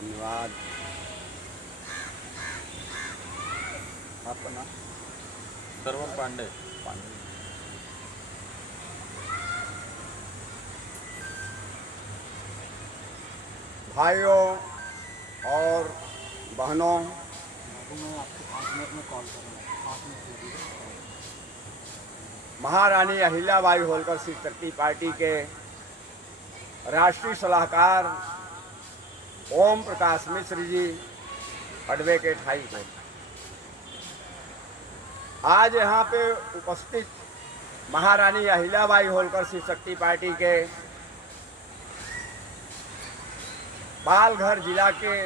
धन्यवाद। आपका नाम? सरवन पांडे। पांडे। भाइयों और बहनों, मैं आपको 5 मिनट में कॉल करूँगा, 5 मिनट लगेगा। महारानी अहिल्याबाई होलकर श्री शक्ति पार्टी के राष्ट्रीय सलाहकार Om Prakash Mishra ji, advocate high court, आज यहाँ पे उपस्थित महारानी अहिल्याबाई होलकर श्री शक्ति पार्टी के पालघर जिला के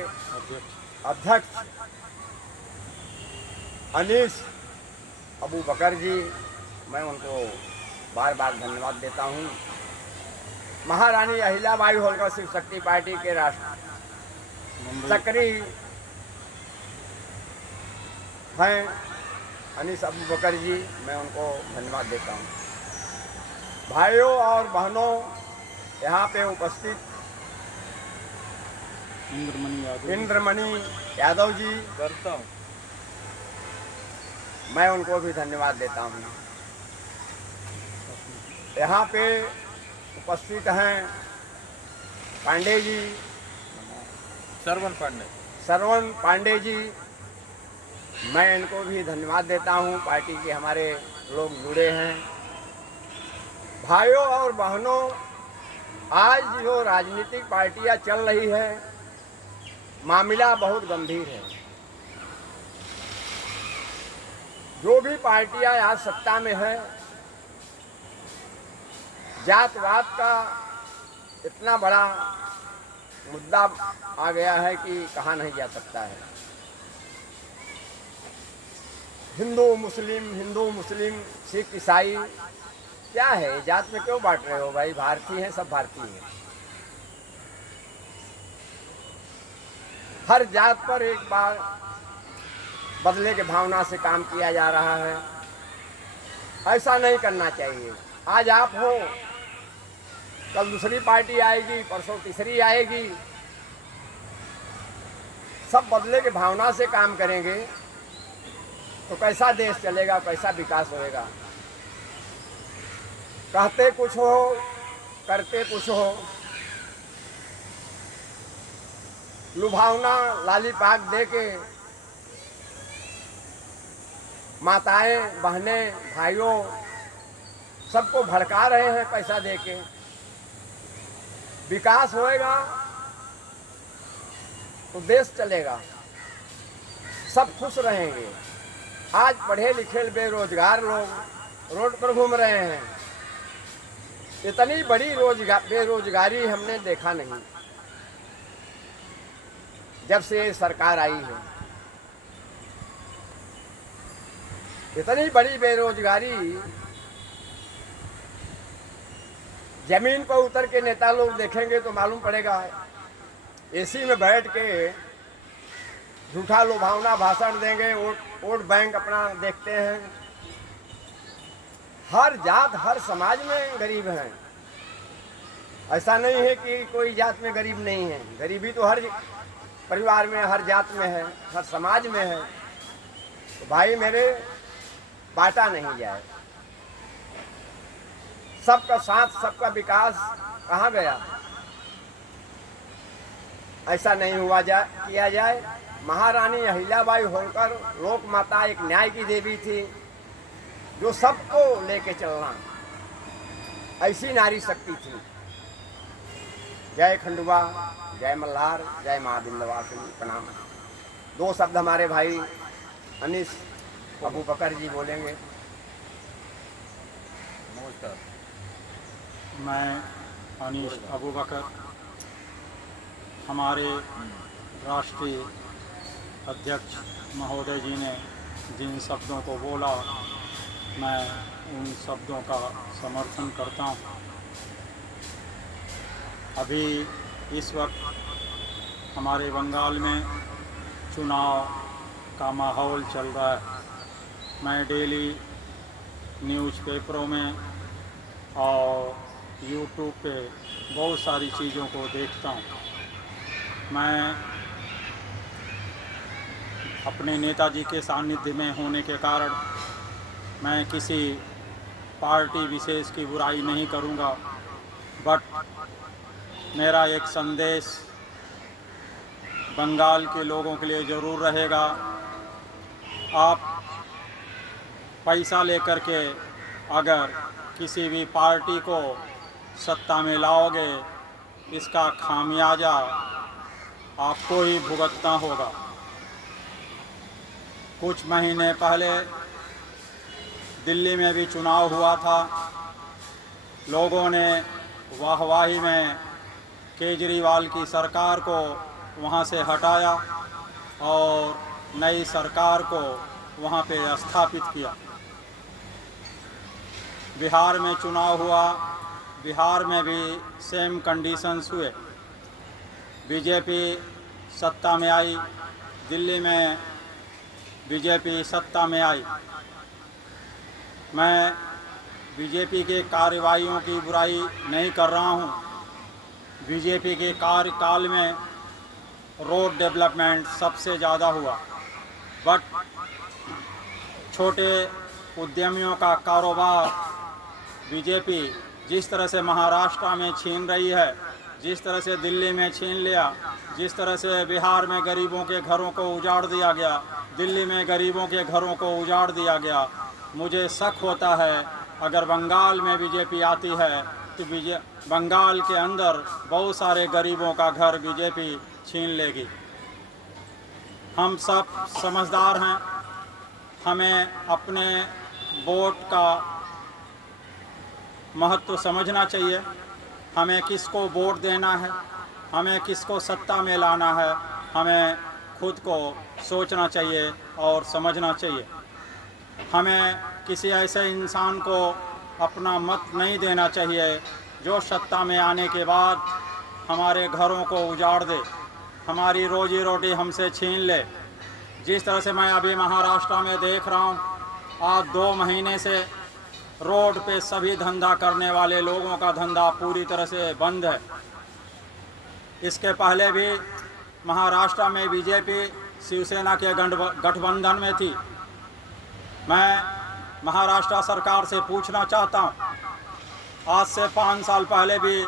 अध्यक्ष अनीस अबू बकर जी, मैं उनको बार बार धन्यवाद देता हूँ। महारानी अहिल्याबाई होलकर शिव शक्ति पार्टी के राष्ट्र सक्रिय हैं अनीस अबू बकर जी, मैं उनको धन्यवाद देता हूँ। भाइयों और बहनों, यहाँ पे उपस्थित इंद्रमणि यादव जी, करता हूँ। मैं उनको भी धन्यवाद देता हूँ। यहाँ पे उपस्थित हैं पांडे जी, सरवन पांडे जी, मैं इनको भी धन्यवाद देता हूँ। पार्टी के हमारे लोग जुड़े हैं। भाइयों और बहनों, आज जो राजनीतिक पार्टियाँ चल रही है, मामला बहुत गंभीर है। जो भी पार्टियां आज सत्ता में है, जातवाद का इतना बड़ा मुद्दा आ गया है कि कहा नहीं जा सकता है। हिंदू मुस्लिम, सिख, ईसाई, क्या है? जात में क्यों बांट रहे हो भाई? भारतीय हैं, सब भारतीय हैं। हर जात पर एक बार बदले के भावना से काम किया जा रहा है। ऐसा नहीं करना चाहिए। आज आप हो, कल दूसरी पार्टी आएगी, परसों तीसरी आएगी, सब बदले के भावना से काम करेंगे तो कैसा देश चलेगा, कैसा विकास होएगा? कहते कुछ हो, करते कुछ हो। लुभावना लालीपाक दे के माताएं, बहनें, भाइयों सबको भड़का रहे हैं पैसा दे के। विकास होएगा तो देश चलेगा, सब खुश रहेंगे। आज पढ़े लिखे बेरोजगार लोग रोड पर घूम रहे हैं। इतनी बड़ी बेरोजगारी हमने देखा नहीं जब से सरकार आई है। इतनी बड़ी बेरोजगारी, जमीन पर उतर के नेता लोग देखेंगे तो मालूम पड़ेगा। एसी में बैठ के झूठा लुभावना भाषण देंगे, वोट बैंक अपना देखते हैं। हर जात, हर समाज में गरीब हैं। ऐसा नहीं है कि कोई जात में गरीब नहीं है। गरीबी तो हर परिवार में, हर जात में है, हर समाज में है। तो भाई मेरे, बांटा नहीं जाए। सबका साथ, सबका विकास कहाँ गया? ऐसा नहीं किया जाए। महारानी अहिल्याबाई होलकर लोक माता, एक न्याय की देवी थी, जो सबको लेके चलना, ऐसी नारी शक्ति थी। जय खंडुआ, जय मल्हार, जय माँ विंध्यवासिनी, प्रणाम। 2 शब्द हमारे भाई अनीस अबू बकर जी बोलेंगे। नमस्कार। मैं अनीस अबू बकर, हमारे राष्ट्रीय अध्यक्ष महोदय जी ने जिन शब्दों को बोला, मैं उन शब्दों का समर्थन करता हूँ। अभी इस वक्त हमारे बंगाल में चुनाव का माहौल चल रहा है। मैं डेली न्यूज़पेपरों में और यूट्यूब पे बहुत सारी चीज़ों को देखता हूँ। मैं अपने नेताजी के सानिध्य में होने के कारण मैं किसी पार्टी विशेष की बुराई नहीं करूंगा, बट मेरा एक संदेश बंगाल के लोगों के लिए ज़रूर रहेगा। आप पैसा लेकर के अगर किसी भी पार्टी को सत्ता में लाओगे, इसका खामियाजा आपको ही भुगतना होगा। कुछ महीने पहले दिल्ली में भी चुनाव हुआ था। लोगों ने वाहवाही में केजरीवाल की सरकार को वहां से हटाया और नई सरकार को वहां पे स्थापित किया। बिहार में चुनाव हुआ, बिहार में भी सेम कंडीशंस हुए। बीजेपी सत्ता में आई, दिल्ली में बीजेपी सत्ता में आई। मैं बीजेपी के कार्रवाइयों की बुराई नहीं कर रहा हूं। बीजेपी के कार्यकाल में रोड डेवलपमेंट सबसे ज़्यादा हुआ, बट छोटे उद्यमियों का कारोबार बीजेपी जिस तरह से महाराष्ट्र में छीन रही है, जिस तरह से दिल्ली में छीन लिया, जिस तरह से बिहार में गरीबों के घरों को उजाड़ दिया गया, दिल्ली में गरीबों के घरों को उजाड़ दिया गया, मुझे शक होता है अगर बंगाल में बीजेपी आती है तो बंगाल के अंदर बहुत सारे गरीबों का घर बीजेपी छीन लेगी। हम सब समझदार हैं, हमें अपने वोट का महत्व समझना चाहिए। हमें किसको वोट देना है, हमें किसको सत्ता में लाना है, हमें खुद को सोचना चाहिए और समझना चाहिए। हमें किसी ऐसे इंसान को अपना मत नहीं देना चाहिए जो सत्ता में आने के बाद हमारे घरों को उजाड़ दे, हमारी रोजी रोटी हमसे छीन ले। जिस तरह से मैं अभी महाराष्ट्र में देख रहा हूँ, आज 2 महीने से रोड पे सभी धंधा करने वाले लोगों का धंधा पूरी तरह से बंद है। इसके पहले भी महाराष्ट्र में बीजेपी शिवसेना के गठबंधन में थी। मैं महाराष्ट्र सरकार से पूछना चाहता हूँ, आज से 5 साल पहले भी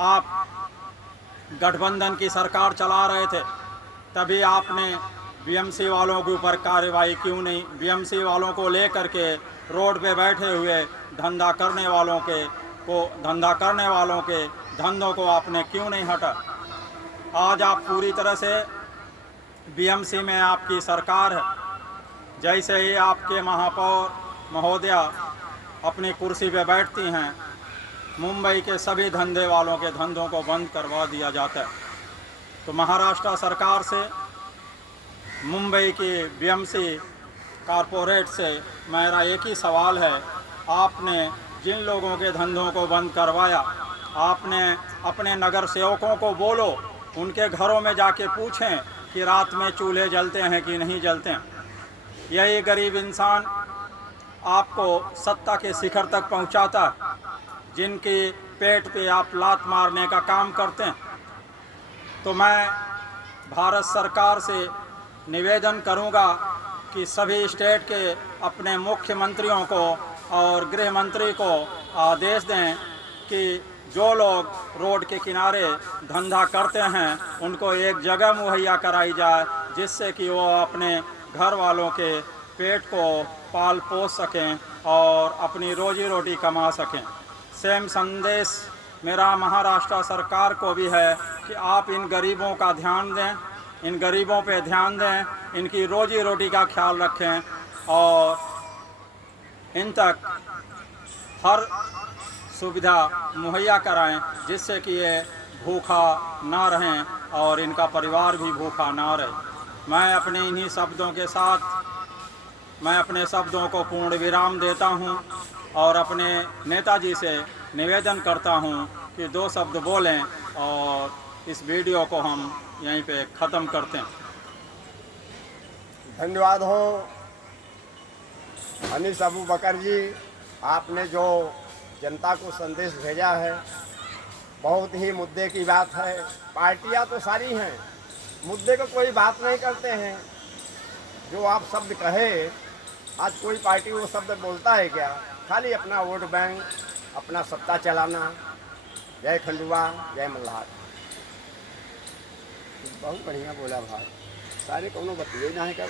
आप गठबंधन की सरकार चला रहे थे, तभी आपने बीएमसी वालों के ऊपर कार्रवाई क्यों नहीं? बीएमसी वालों को लेकर के रोड पे बैठे हुए धंधा करने वालों के धंधों को आपने क्यों नहीं हटा? आज आप पूरी तरह से बीएमसी में आपकी सरकार है। जैसे ही आपके महापौर महोदया अपनी कुर्सी पे बैठती हैं, मुंबई के सभी धंधे वालों के धंधों को बंद करवा दिया जाता है। तो महाराष्ट्र सरकार से, मुंबई की बीएमसी कारपोरेट से मेरा एक ही सवाल है, आपने जिन लोगों के धंधों को बंद करवाया, आपने अपने नगर सेवकों को बोलो, उनके घरों में जाके पूछें कि रात में चूल्हे जलते हैं कि नहीं जलते हैं। यही गरीब इंसान आपको सत्ता के शिखर तक पहुंचाता है, जिनके पेट पे आप लात मारने का काम करते हैं। तो मैं भारत सरकार से निवेदन करूंगा कि सभी स्टेट के अपने मुख्यमंत्रियों को और गृह मंत्री को आदेश दें कि जो लोग रोड के किनारे धंधा करते हैं उनको एक जगह मुहैया कराई जाए, जिससे कि वो अपने घर वालों के पेट को पाल पोस सकें और अपनी रोजी रोटी कमा सकें। सेम संदेश मेरा महाराष्ट्र सरकार को भी है कि आप इन गरीबों का ध्यान दें, इन गरीबों पे ध्यान दें, इनकी रोजी रोटी का ख्याल रखें और इन तक हर सुविधा मुहैया कराएं, जिससे कि ये भूखा ना रहें और इनका परिवार भी भूखा ना रहे। मैं अपने इन्हीं शब्दों के साथ मैं अपने शब्दों को पूर्ण विराम देता हूं और अपने नेताजी से निवेदन करता हूं कि 2 शब्द बोलें और इस वीडियो को हम यहीं पे ख़त्म करते हैं। धन्यवाद हो अनीस अबू बकर जी, आपने जो जनता को संदेश भेजा है बहुत ही मुद्दे की बात है। पार्टियां तो सारी हैं, मुद्दे को कोई बात नहीं करते हैं। जो आप शब्द कहे, आज कोई पार्टी वो शब्द बोलता है क्या? खाली अपना वोट बैंक, अपना सत्ता चलाना। जय खंडुआ, जय मल्हार। बहुत बढ़िया बोला भाई, सारे कोनो बतिए नहीं कर।